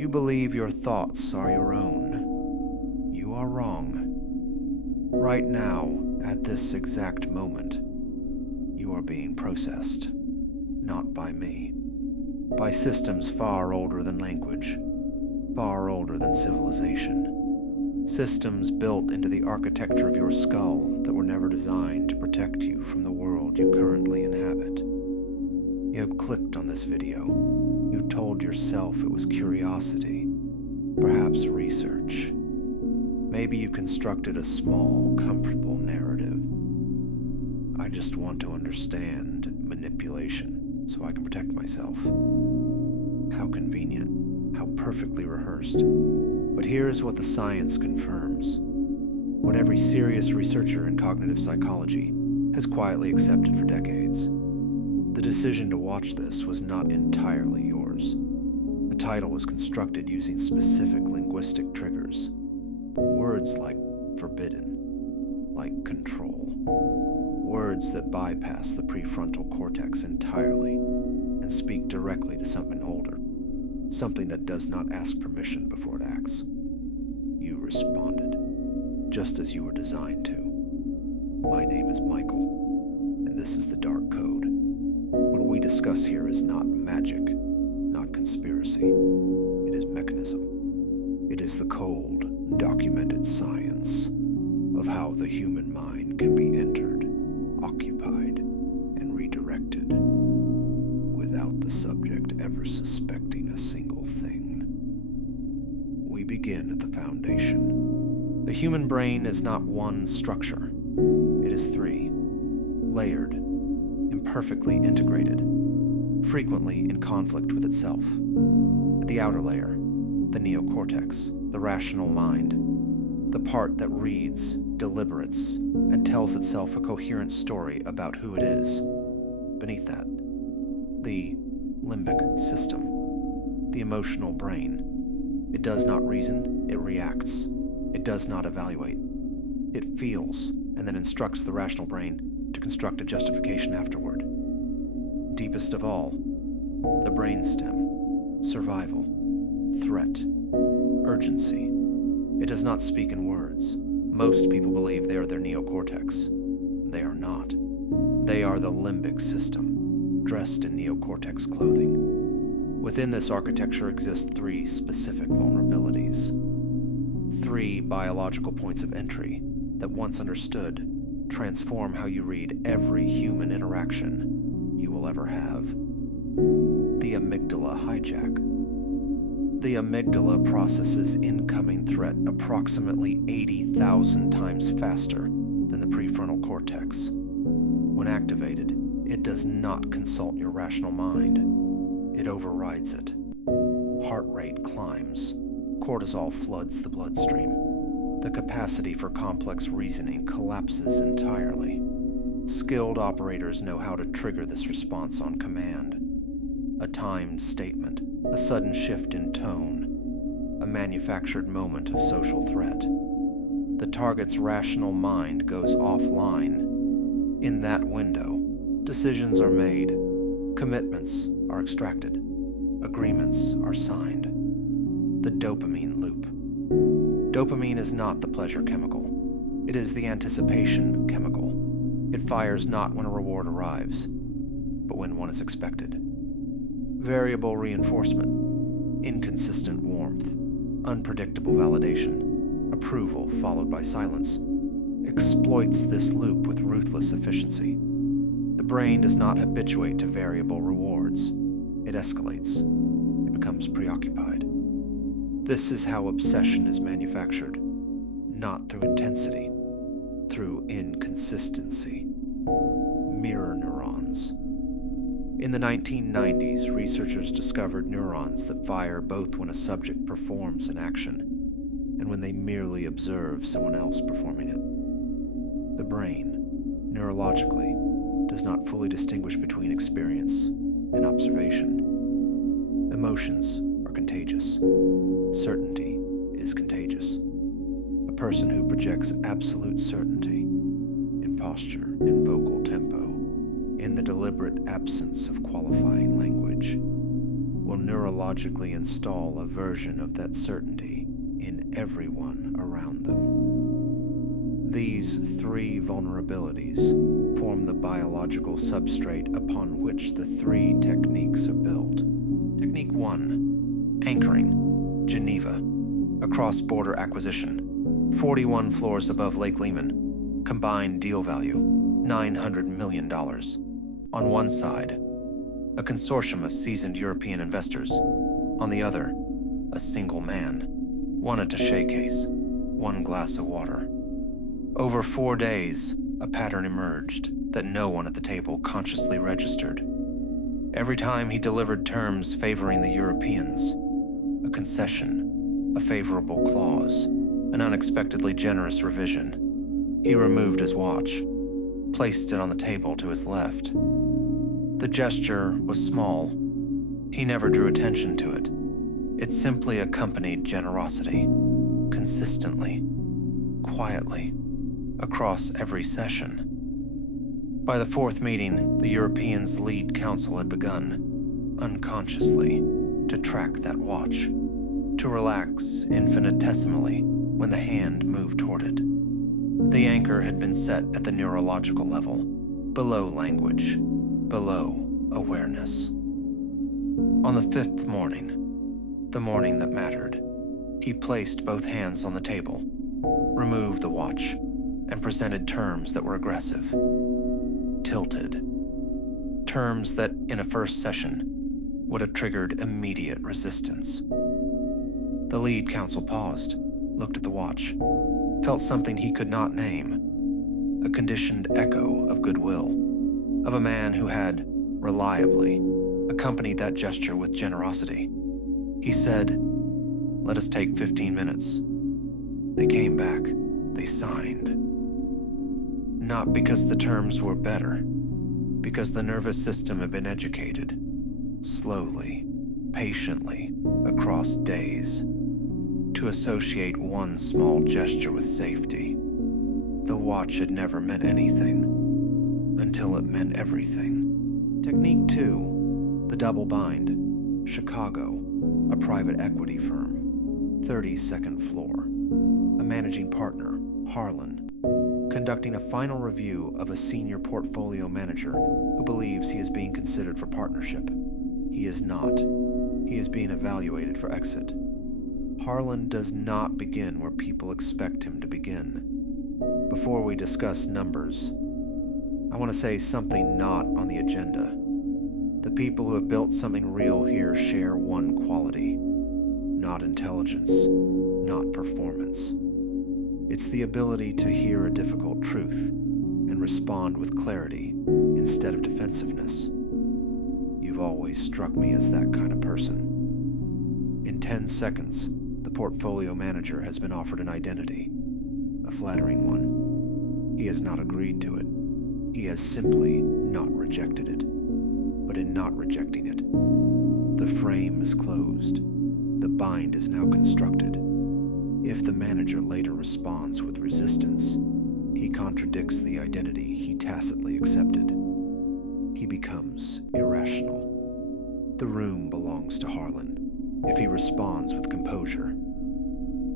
You believe your thoughts are your own. You are wrong. Right now, at this exact moment, you are being processed, not by me, by systems far older than language, far older than civilization, systems built into the architecture of your skull that were never designed to protect you from the world you currently inhabit. You clicked on this video. You told yourself it was curiosity, perhaps research. Maybe you constructed a small, comfortable narrative. I just want to understand manipulation so I can protect myself. How convenient, how perfectly rehearsed. But here's what the science confirms. What every serious researcher in cognitive psychology has quietly accepted for decades. The decision to watch this was not entirely yours. The title was constructed using specific linguistic triggers. Words like forbidden, like control. Words that bypass the prefrontal cortex entirely and speak directly to something older, something that does not ask permission before it acts. You responded, just as you were designed to. My name is Michael, and this is the Dark Code. What we discuss here is not magic, not conspiracy. It is mechanism. It is the cold, documented science of how the human mind can be entered, occupied, and redirected without the subject ever suspecting a single thing. We begin at the foundation. The human brain is not one structure. It is three, layered, imperfectly integrated, frequently in conflict with itself. At the outer layer, the neocortex, the rational mind, the part that reads, deliberates, and tells itself a coherent story about who it is. Beneath that, the limbic system, the emotional brain. It does not reason, it reacts. It does not evaluate. It feels, and then instructs the rational brain to construct a justification afterward. Deepest of all, the brainstem, survival, threat, urgency. It does not speak in words. Most people believe they are their neocortex. They are not. They are the limbic system, dressed in neocortex clothing. Within this architecture exist three specific vulnerabilities. Three biological points of entry that, once understood, transform how you read every human interaction you will ever have. The amygdala hijack. The amygdala processes incoming threat approximately 80,000 times faster than the prefrontal cortex. When activated, it does not consult your rational mind. It overrides it. Heart rate climbs. Cortisol floods the bloodstream. The capacity for complex reasoning collapses entirely. Skilled operators know how to trigger this response on command. A timed statement, a sudden shift in tone, a manufactured moment of social threat. The target's rational mind goes offline. In that window, decisions are made, commitments are extracted, agreements are signed. The dopamine loop. Dopamine is not the pleasure chemical. It is the anticipation chemical. It fires not when a reward arrives, but when one is expected. Variable reinforcement, inconsistent warmth, unpredictable validation, approval followed by silence, exploits this loop with ruthless efficiency. The brain does not habituate to variable rewards. It escalates. It becomes preoccupied. This is how obsession is manufactured, not through intensity, through inconsistency. Mirror neurons. In the 1990s, researchers discovered neurons that fire both when a subject performs an action and when they merely observe someone else performing it. The brain, neurologically, does not fully distinguish between experience and observation. Emotions are contagious. Certainty is contagious. A person who projects absolute certainty in posture, in vocal tempo, in the deliberate absence of qualifying language, will neurologically install a version of that certainty in everyone around them. These three vulnerabilities form the biological substrate upon which the three techniques are built. Technique 1. Anchoring, Geneva, a cross-border acquisition, 41 floors above Lake Lehman, combined deal value, $900 million. On one side, a consortium of seasoned European investors. On the other, a single man, one attaché case, one glass of water. Over 4 days, a pattern emerged that no one at the table consciously registered. Every time he delivered terms favoring the Europeans, a concession, a favorable clause, an unexpectedly generous revision, he removed his watch, placed it on the table to his left. The gesture was small. He never drew attention to it. It simply accompanied generosity, consistently, quietly, across every session. By the fourth meeting, the Europeans' lead council had begun, unconsciously, to track that watch, to relax infinitesimally when the hand moved toward it. The anchor had been set at the neurological level, below language, below awareness. On the fifth morning, the morning that mattered, he placed both hands on the table, removed the watch, and presented terms that were aggressive, tilted. Terms that, in a first session, would have triggered immediate resistance. The lead counsel paused, looked at the watch, felt something he could not name, a conditioned echo of goodwill, of a man who had, reliably, accompanied that gesture with generosity. He said, "Let us take 15 minutes." They came back. They signed. Not because the terms were better, because the nervous system had been educated, slowly, patiently, across days, to associate one small gesture with safety. The watch had never meant anything, until it meant everything. Technique 2, the double bind, Chicago, a private equity firm, 32nd floor. A managing partner, Harlan, conducting a final review of a senior portfolio manager who believes he is being considered for partnership. He is not. He is being evaluated for exit. Harlan does not begin where people expect him to begin. Before we discuss numbers, I want to say something not on the agenda. The people who have built something real here share one quality: not intelligence, not performance. It's the ability to hear a difficult truth and respond with clarity instead of defensiveness. You've always struck me as that kind of person. In 10 seconds, the portfolio manager has been offered an identity, a flattering one. He has not agreed to it. He has simply not rejected it. But in not rejecting it, the frame is closed. The bind is now constructed. If the manager later responds with resistance, he contradicts the identity he tacitly accepted. He becomes irrational. The room belongs to Harlan. If he responds with composure,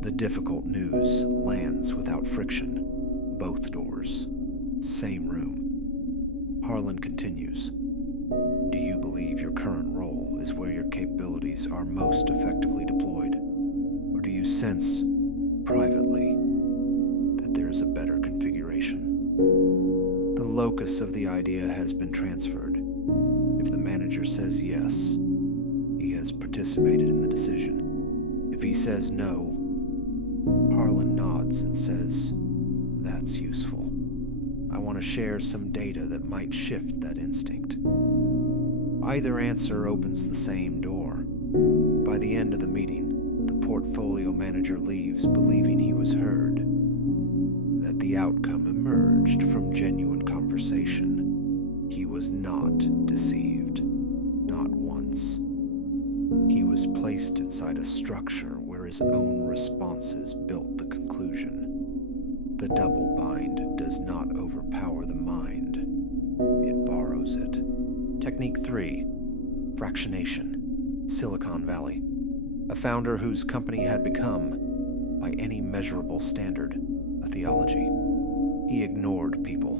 the difficult news lands without friction. Both doors. Same room. Harlan continues. Do you believe your current role is where your capabilities are most effectively deployed? Or do you sense, privately, that there is a better configuration? The locus of the idea has been transferred. If the manager says yes, he has participated in the decision. If he says no, Harlan nods and says, "That's useful. I want to share some data that might shift that instinct." Either answer opens the same door. By the end of the meeting, the portfolio manager leaves believing he was heard, that the outcome emerged from genuine conversation. He was not deceived, not once. He was placed inside a structure where his own responses built the conclusion. The double bind does not overpower the mind. It borrows it. Technique 3, fractionation, Silicon Valley, a founder whose company had become, by any measurable standard, a theology. He ignored people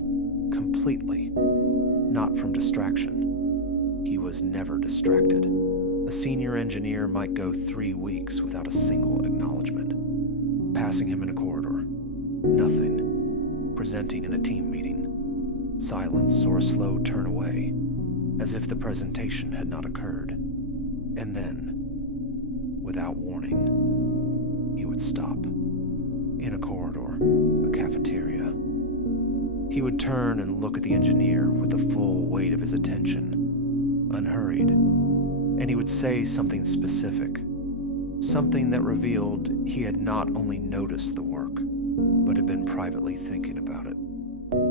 completely, not from distraction. He was never distracted. A senior engineer might go 3 weeks without a single acknowledgement. Passing him in a corridor, nothing. Presenting in a team meeting, silence or a slow turn away, as if the presentation had not occurred. And then, without warning, he would stop. In a corridor, a cafeteria. He would turn and look at the engineer with the full weight of his attention, unhurried, and he would say something specific, something that revealed he had not only noticed the work, but had been privately thinking about it.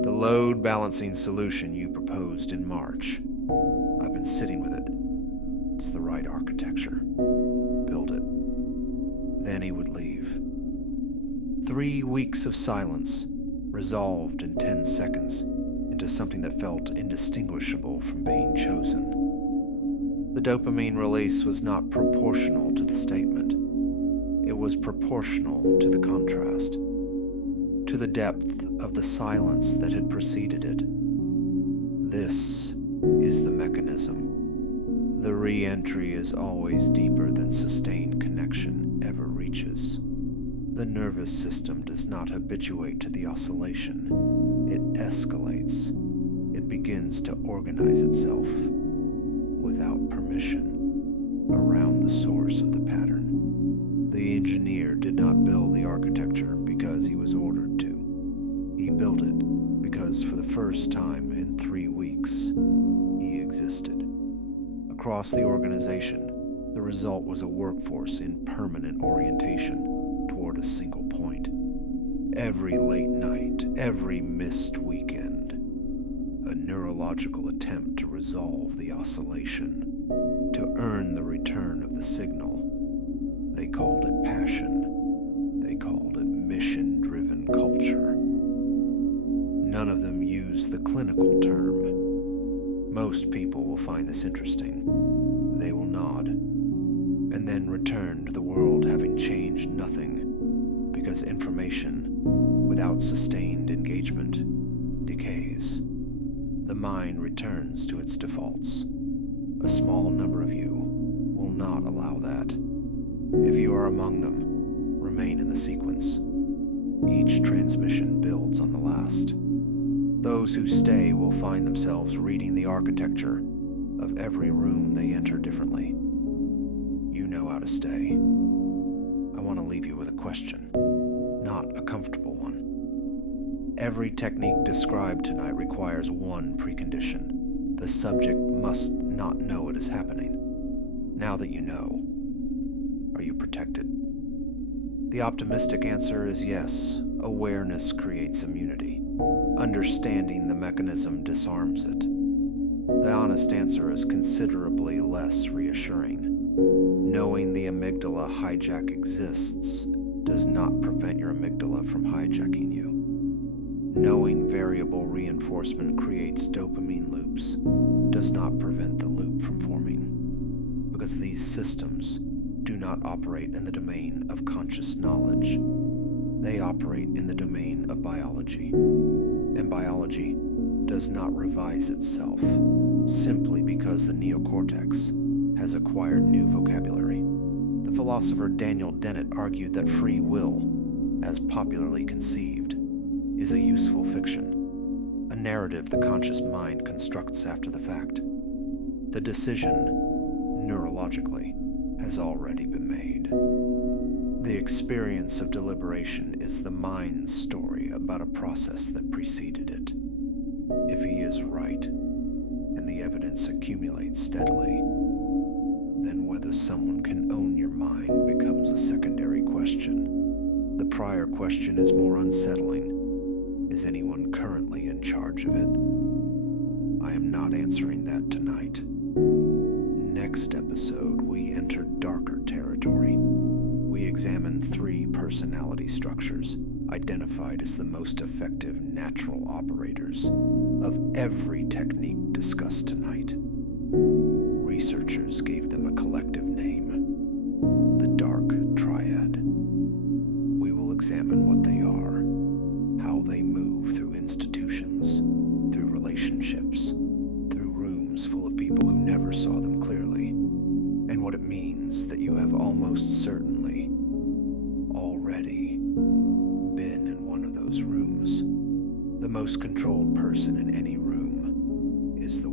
The load balancing solution you proposed in March. I've been sitting with it. It's the right architecture. Build it. Then he would leave. 3 weeks of silence, resolved in 10 seconds into something that felt indistinguishable from being chosen. The dopamine release was not proportional to the statement. It was proportional to the contrast, to the depth of the silence that had preceded it. This is the mechanism. The re-entry is always deeper than sustained connection ever reaches. The nervous system does not habituate to the oscillation. It escalates. It begins to organize itself, without permission, around the source of the pattern. The engineer did not build the architecture because he was ordered to. He built it because for the first time in 3 weeks, he existed. Across the organization, the result was a workforce in permanent orientation toward a single point. Every late night, every missed weekend, a neurological attempt to resolve the oscillation, to earn the return of the signal. They called it passion. They called it mission-driven culture. None of them used the clinical term. Most people will find this interesting. They will nod, and then return to the world having changed nothing, because information, without sustained engagement, decays. The mind returns to its defaults. A small number of you will not allow that. If you are among them, remain in the sequence. Each transmission builds on the last. Those who stay will find themselves reading the architecture of every room they enter differently. You know how to stay. I want to leave you with a question, not a comfortable one. Every technique described tonight requires one precondition. The subject must not know it is happening. Now that you know, are you protected? The optimistic answer is yes. Awareness creates immunity. Understanding the mechanism disarms it. The honest answer is considerably less reassuring. Knowing the amygdala hijack exists does not prevent your amygdala from hijacking you. Knowing variable reinforcement creates dopamine loops does not prevent the loop from forming, because these systems do not operate in the domain of conscious knowledge. They operate in the domain of biology, and biology does not revise itself simply because the neocortex has acquired new vocabulary. The philosopher Daniel Dennett argued that free will, as popularly conceived, is a useful fiction, a narrative the conscious mind constructs after the fact. The decision, neurologically, has already been made. The experience of deliberation is the mind's story about a process that preceded it. If he is right, and the evidence accumulates steadily, then whether someone can own your mind becomes a secondary question. The prior question is more unsettling. Is anyone currently in charge of it? I am not answering that tonight. Next episode, we enter darker territory. We examine 3 personality structures identified as the most effective natural operators of every technique discussed tonight. Researchers gave them a collective means that you have almost certainly already been in one of those rooms. The most controlled person in any room is the